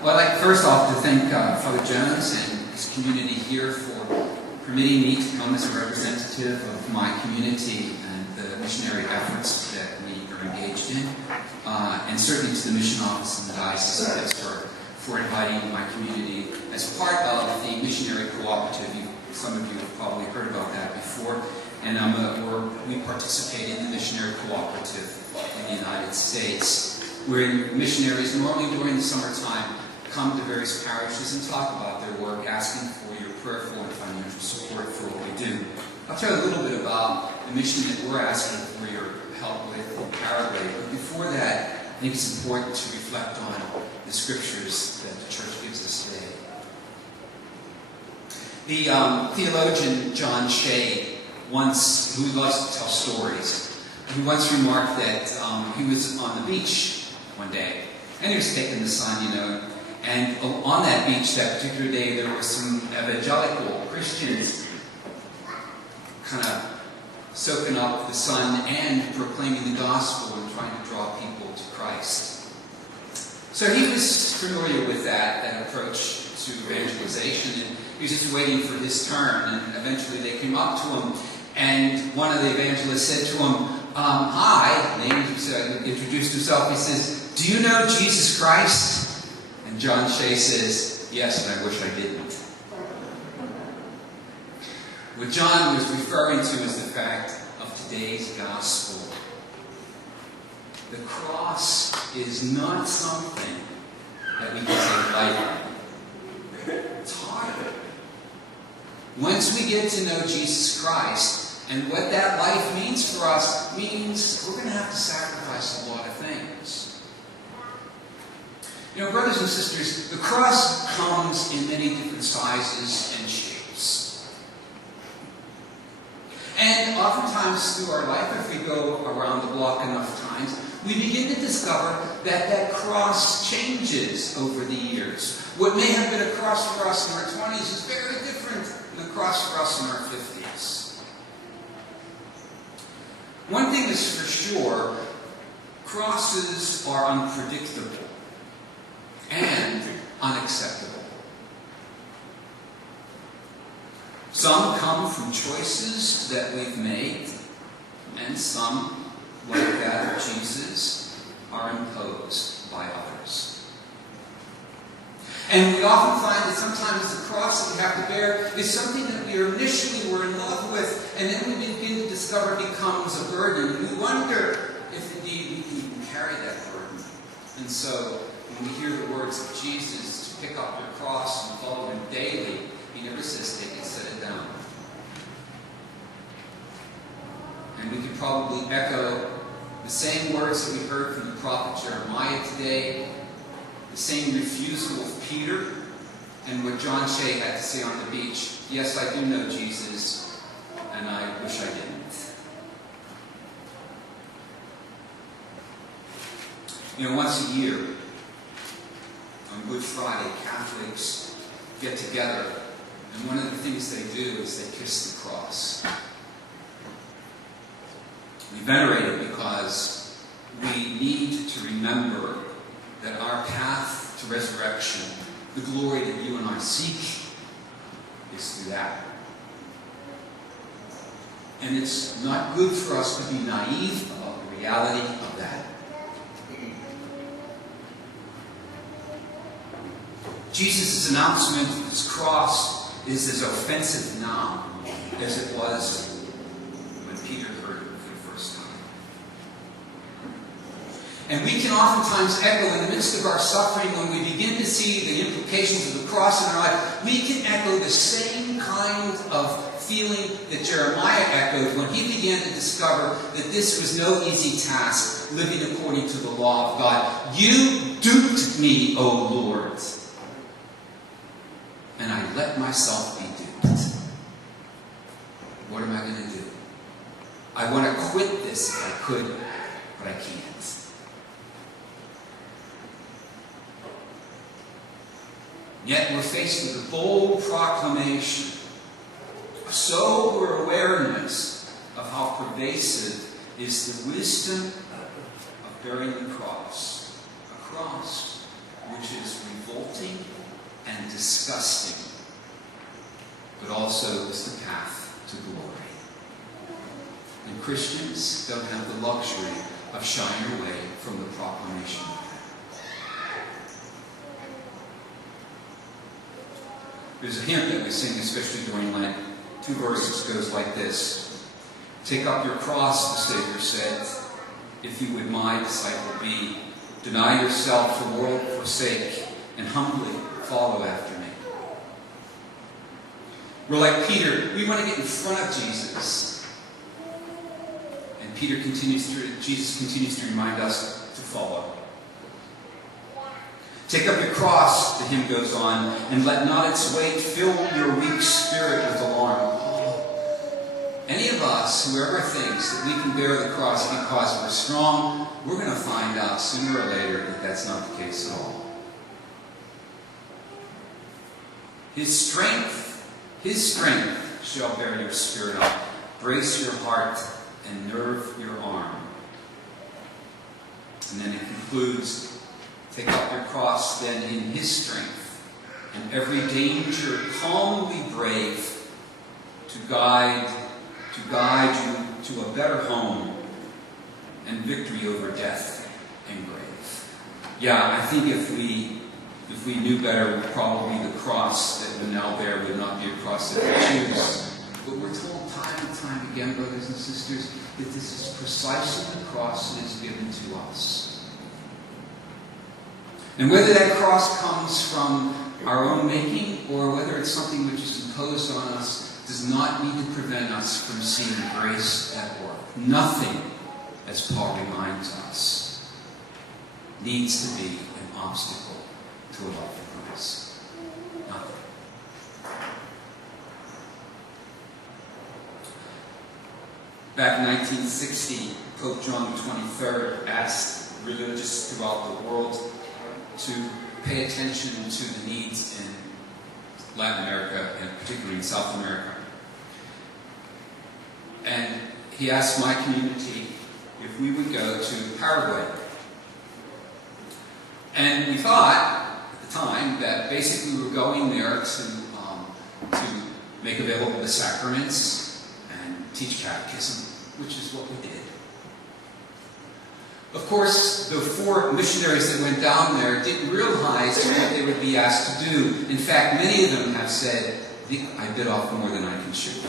Well, I'd like first off to thank Father Jones and his community here for permitting me to come as a representative of my community and the missionary efforts that we are engaged in, and certainly to the mission office in the Diocese of Pittsburgh for inviting my community as part of the missionary cooperative. Some of you have probably heard about that before, and we participate in the missionary cooperative in the United States, where missionaries normally during the summertime come to various parishes and talk about their work, asking for your prayerful and financial support for what we do. I'll tell you a little bit about the mission that we're asking for your help with in Paraguay, but before that, I think it's important to reflect on the scriptures that the Church gives us today. The theologian John Shea, who loves to tell stories, he once remarked that he was on the beach one day, and he was taking the sun, and on that beach that particular day there were some evangelical Christians kind of soaking up the sun and proclaiming the gospel and trying to draw people to Christ. So he was familiar with that approach to evangelization, and he was just waiting for his turn, and eventually they came up to him, and one of the evangelists said to him, hi, and he introduced himself. He says, do you know Jesus Christ? And John Shea says, yes, and I wish I didn't. What John was referring to is the fact of today's gospel. The cross is not something that we can take lightly. It's hard. Once we get to know Jesus Christ, and what that life means for us means we're going to have to sacrifice a lot of things. Brothers and sisters, the cross comes in many different sizes and shapes. And oftentimes through our life, if we go around the block enough times, we begin to discover that cross changes over the years. What may have been a cross for us in our 20s is very different than the cross for us in our 50s. One thing is for sure, crosses are unpredictable and unacceptable. Some come from choices that we've made, and some, like that of Jesus, are imposed by others. And we often find that sometimes the cross that we have to bear is something that we initially were in love with, and then we begin to discover it becomes a burden. And we wonder if indeed we can even carry that burden. And so, when we hear the words of Jesus to pick up your cross and follow him daily, he never says take it, set it down. And we could probably echo the same words that we heard from the prophet Jeremiah today, the same refusal of Peter, and what John Shea had to say on the beach. Yes, I do know Jesus, and I wish I didn't. Once a year, on Good Friday, Catholics get together, and one of the things they do is they kiss the cross. We venerate it because we need to remember that our path to resurrection, the glory that you and I seek, is through that. And it's not good for us to be naive about the reality of that. Jesus' announcement of his cross is as offensive now as it was when Peter heard it for the first time. And we can oftentimes echo in the midst of our suffering, when we begin to see the implications of the cross in our life, we can echo the same kind of feeling that Jeremiah echoed when he began to discover that this was no easy task, living according to the law of God. You duped me, O Lord, and I let myself be duped. What am I going to do? I want to quit this if I could, but I can't. Yet we're faced with a bold proclamation, a sober awareness of how pervasive is the wisdom of bearing the cross. A cross which is revolting and disgusting, but also is the path to glory. And Christians don't have the luxury of shying away from the proclamation of that. There's a hymn that we sing, especially during Lent. 2 verses goes like this. Take up your cross, the Savior said, if you would my disciple be. Deny yourself, the world forsake, and humbly follow after me. We're like Peter. We want to get in front of Jesus. And Jesus continues to remind us to follow. Take up your cross, the hymn goes on, and let not its weight fill your weak spirit with alarm. Any of us, whoever thinks that we can bear the cross because we're strong, we're going to find out sooner or later that that's not the case at all. His strength shall bear your spirit up, brace your heart, and nerve your arm. And then it concludes, take up your cross then in his strength, and every danger calmly brave, to guide you to a better home and victory over death and grave. Yeah, I think if we knew better, probably the cross that we now bear would not be a cross that we choose. But we're told time and time again, brothers and sisters, that this is precisely the cross that is given to us. And whether that cross comes from our own making or whether it's something which is imposed on us, does not need to prevent us from seeing grace at work. Nothing, as Paul reminds us, needs to be an obstacle to a love for Christ. Nothing. Back in 1960, Pope John XXIII asked religious throughout the world to pay attention to the needs in Latin America, and particularly in South America. And he asked my community if we would go to Paraguay. And we thought, at the time, that basically we were going there to make available the sacraments and teach catechism, which is what we did. Of course, the 4 missionaries that went down there didn't realize what they would be asked to do. In fact, many of them have said, I bit off more than I can chew.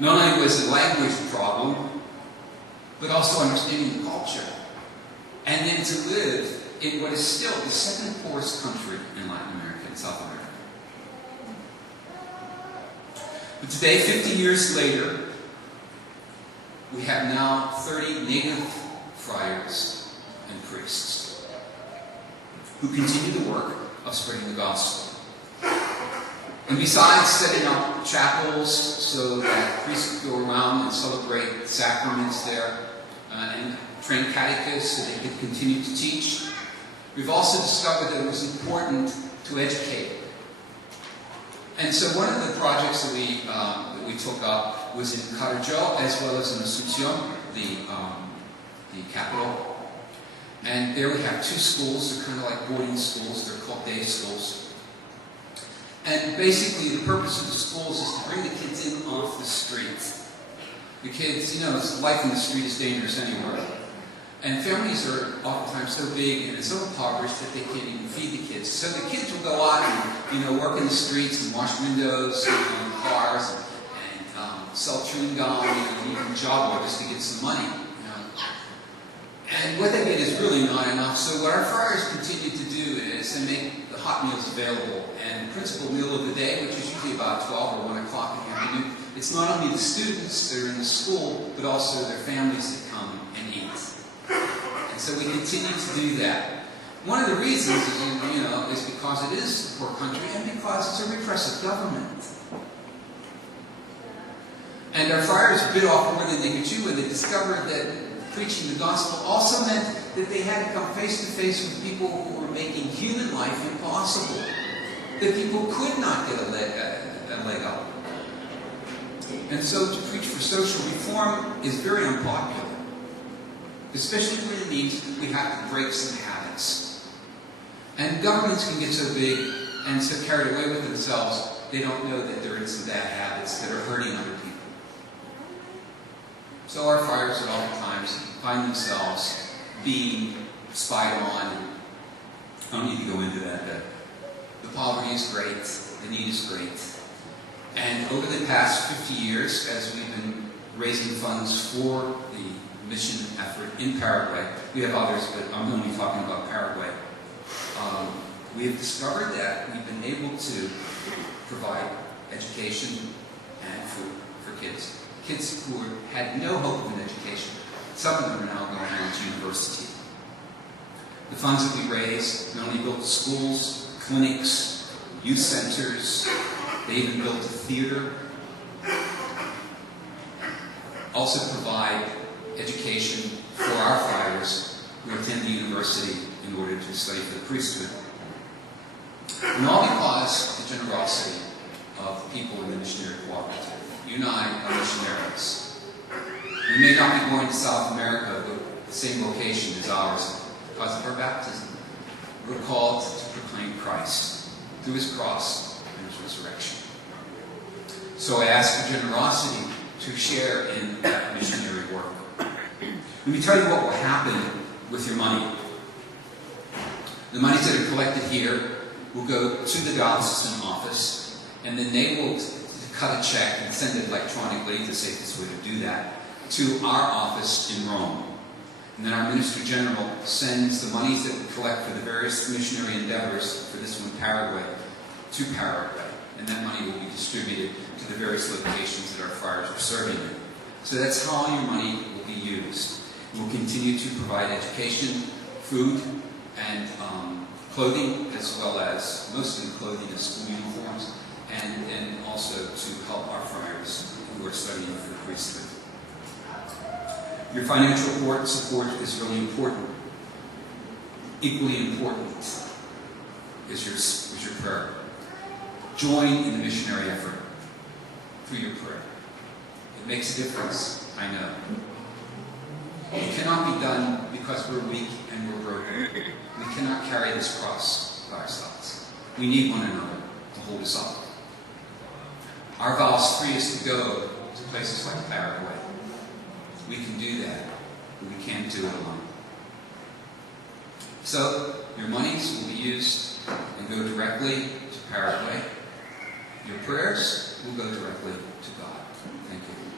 Not only was the language a problem, but also understanding the culture. And then to live in what is still the 2nd poorest country in Latin America and South America. But today, 50 years later, we have now 30 native friars and priests who continue the work of spreading the gospel. And besides setting up chapels so that priests could go around and celebrate sacraments there and train catechists so they could continue to teach, we've also discovered that it was important to educate. And so one of the projects that we took up was in Carajó as well as in Asunción, the capital. And there we have 2 schools. They're kind of like boarding schools. They're called day schools. And basically the purpose of the schools is to bring the kids in off the street. The kids, life in the street is dangerous anywhere. And families are oftentimes so big and so impoverished that they can't even feed the kids. So the kids will go out and, work in the streets and wash windows and cars and sell chewing gum and even job work just to get some money. And what they get is really not enough. So what our friars continue to do is to make the hot meals available. And the principal meal of the day, which is usually about 12 or 1 o'clock in the afternoon, it's not only the students that are in the school, but also their families that come and eat. And so we continue to do that. One of the reasons is because it is a poor country and because it's a repressive government. And our friars bit off more than they could chew when they discovered that preaching the gospel also meant that they had to come face to face with people who were making human life impossible. That people could not get a leg up. And so to preach for social reform is very unpopular. Especially when it means we have to break some habits. And governments can get so big and so carried away with themselves, they don't know that they're in some bad habits that are hurting other people. So our friars at all times find themselves being spied on. I don't need to go into that, but the poverty is great, the need is great. And over the past 50 years, as we've been raising funds for the mission effort in Paraguay, we have others, but I'm only talking about Paraguay, we have discovered that we've been able to provide education and food for kids. Kids who had no hope of an education. Some of them are now going on to university. The funds that we raise not only built schools, clinics, youth centers, they even built a theater. Also provide education for our friars who attend the university in order to study for the priesthood. And all because of the generosity of people in the missionary cooperative. You and I are missionaries. We may not be going to South America, but the same vocation as ours because of our baptism. We're called to proclaim Christ through his cross and his resurrection. So I ask for generosity to share in that missionary work. Let me tell you what will happen with your money. The monies that are collected here will go to the diocesan office, and then they will cut a check and send it electronically, the safest way to do that, to our office in Rome. And then our Minister General sends the monies that we collect for the various missionary endeavors, for this one Paraguay, to Paraguay. And that money will be distributed to the various locations that our friars are serving in. So that's how your money will be used. We'll continue to provide education, food, and clothing, as well as, mostly clothing and school uniforms, and also to help our friars who are studying for the priesthood. Your financial support is really important. Equally important is your prayer. Join in the missionary effort through your prayer. It makes a difference, I know. It cannot be done because we're weak and we're broken. We cannot carry this cross by ourselves. We need one another to hold us up. Our vows free us to go to places like Paraguay. We can do that, but we can't do it alone. So, your monies will be used and go directly to Paraguay. Your prayers will go directly to God. Thank you.